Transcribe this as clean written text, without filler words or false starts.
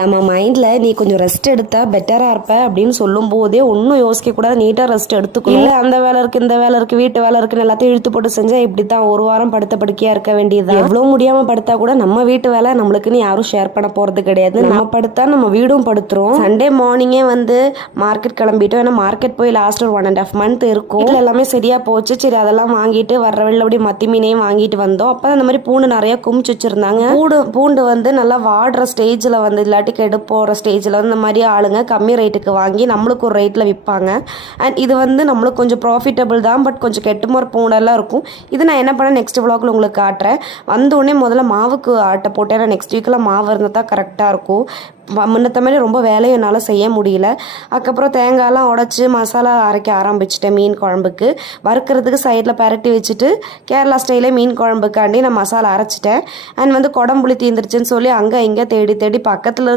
நம்ம மைண்டில் நீ கொஞ்சம் ரெஸ்ட் எடுத்தா பெட்டராக இருப்ப அப்படின்னு சொல்லும் போதே ஒன்றும் யோசிக்கக்கூடாது, நீட்டாக ரெஸ்ட் எடுத்துக்கணும். இல்லை அந்த வேலை இருக்குது, இந்த வேலை இருக்குது, வீட்டு வேலை இருக்குன்னு எல்லாத்தையும் இழுத்து போட்டு செஞ்சால் இப்படி தான் ஒரு வாரம் படுத்த படுக்கையாக இருக்க வேண்டியது. எவ்வளோ முடியாமல் படுத்தா கூட நம்ம வீட்டு வேலை நம்மளுக்குன்னு யாரும் ஷேர் பண்ண போகிறது கிடையாது. நம்ம படுத்தா நம்ம வீடும் படுத்துரும். சண்டே மார்னிங்கே மார்க்கெட் கிளம்பிட்டோம். ஏன்னா மார்க்கெட் போய் லாஸ்ட் ஒரு 1.5 month இருக்கும். வீட்டில் எல்லாமே சரியாக போச்சு. சரி அதெல்லாம் வாங்கிட்டு வர்ற வெளில அப்படி மத்தி மீனையும் வாங்கிட்டு வந்தோம். அப்போ அந்த மாதிரி பூண்டு நிறைய குமிச்சு வச்சுருந்தாங்க. பூண்டு நல்லா வாடுற ஸ்டேஜில் இல்லாட்டி கெடு போகிற ஸ்டேஜில் இந்த மாதிரி ஆளுங்க கம்மி ரேட்டுக்கு வாங்கி நம்மளுக்கு ஒரு ரேட்டில் விற்பாங்க. அண்ட் இது நம்மளுக்கு கொஞ்சம் ப்ராஃபிட்டபிள் தான், பட் கொஞ்சம் கெட்டுமோர் பூண்டெல்லாம் இருக்கும். இது நான் என்ன பண்ணேன் நெக்ஸ்ட் vlogல உங்களுக்கு காட்டுறேன். வந்தோடனே முதல்ல மாவுக்கு ஆட்டை போட்டேன். ஏன்னா நெக்ஸ்ட் வீக்கில் மாவு இருந்தால் தான் கரெக்டாக இருக்கும். முன்னத்த மாதிரி ரொம்ப வேலையும் என்னால் செய்ய முடியல. அதுக்கப்புறம் தேங்காயெல்லாம் உடச்சி மசாலா அரைக்க ஆரம்பிச்சிட்டேன். மீன் குழம்புக்கு வறுக்கிறதுக்கு சைடில் பரட்டி வச்சுட்டு கேரளா ஸ்டைலே மீன் குழம்புக்காண்டி நான் மசாலா அரைச்சிட்டேன். அண்ட் குடம்புளி தீந்துருச்சுன்னு சொல்லி அங்கே இங்கே தேடி தேடி பக்கத்தில்